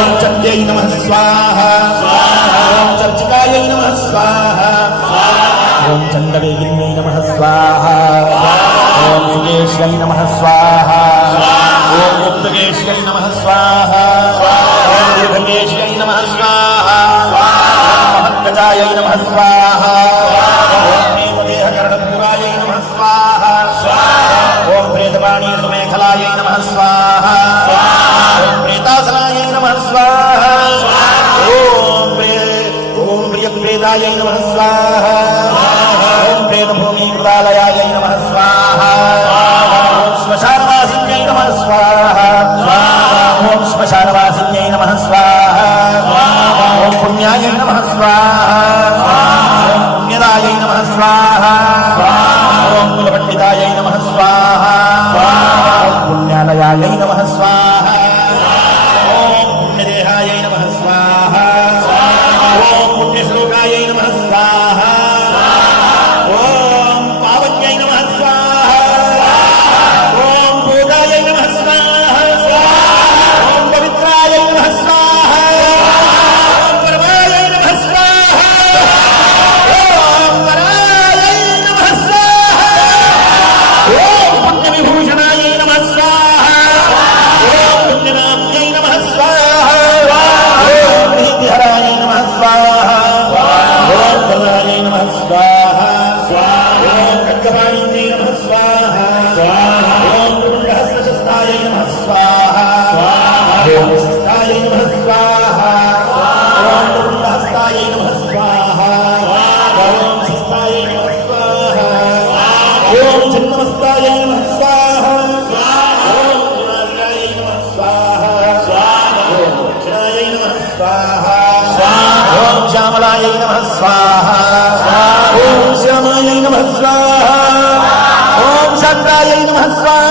ॐ चन्द्यै नमः स्वाहा ॐ चर्चिकायै नमः स्वाहा ॐ चन्दवेगिन्यै नमः स्वाहा ॐ सुकेश्यै नमः स्वाहा ॐ गुप्तकेश्यै नमः स्वाहा ॐ दीर्घकेश्यै नमः स्वाहा ॐ महत्कजायै नमः स्वाहा ॐ प्रेतदेहकर्णपूरायै नमः स्वाहा ॐ प्रेतवाणी सुमेखलायै नमः स्वाहा ॐ प्रेतासनायै नमः स्वाहा ॐ प्रियप्रेतायै नमः स्वाहा ॐ प्रेतभूमिकृतालयायै नमः स्वाहा ॐ श्मशानवासिन्यै नमः स्वाहा ॐ श्मशानवासिन्यै नमः स्वाहा ॐ पुण्यायै नमः स्वाहा ॐ पुण्यदायै नमः स्वाहा ॐ कुलपण्डितायै नमः स्वाहा ॐ पुण्यालयायै नमः स्वाहा ॐ पुण्यदेहायै नमः स्वाहा ॐ पुण्यश्लोकायै नमः स्वाहा ॐ पावन्यै नमः स्वाहा ॐ बोधायै नमः स्वाहा ॐ पवित्रायै नमः स्वाहा ॐ परमायै नमः स्वाहा ॐ वरायै नमः स्वाहा ॐ पुण्यविभूषणायै नमः स्वाहा ॐ पुण्यनाम्यै नमः स्वाहा ॐ नीतिहरायै नमः स्वाहा ॐ प्रदायै नमः स्वाहा ॐ खड्गपाणिन्यै नमः स्वाहा ॐ कुण्डहस्तशस्तायै नमः स्वाहा ॐ शस्तायै नमः स्वाहा ॐ कुण्डहस्तायै नमः स्वाहा ॐ शस्तायै नमः स्वाहा ॐ छिन्नमस्तायै नमः स्वाहा ॐ सुनादिकायै नमः स्वाहा ॐ दक्षिणायै नमः स्वाहा ॐ श्यामलायै नमः स्वाहा ॐ श्यामायै नमः स्वाहा ॐ शान्तायै नमः स्वाहा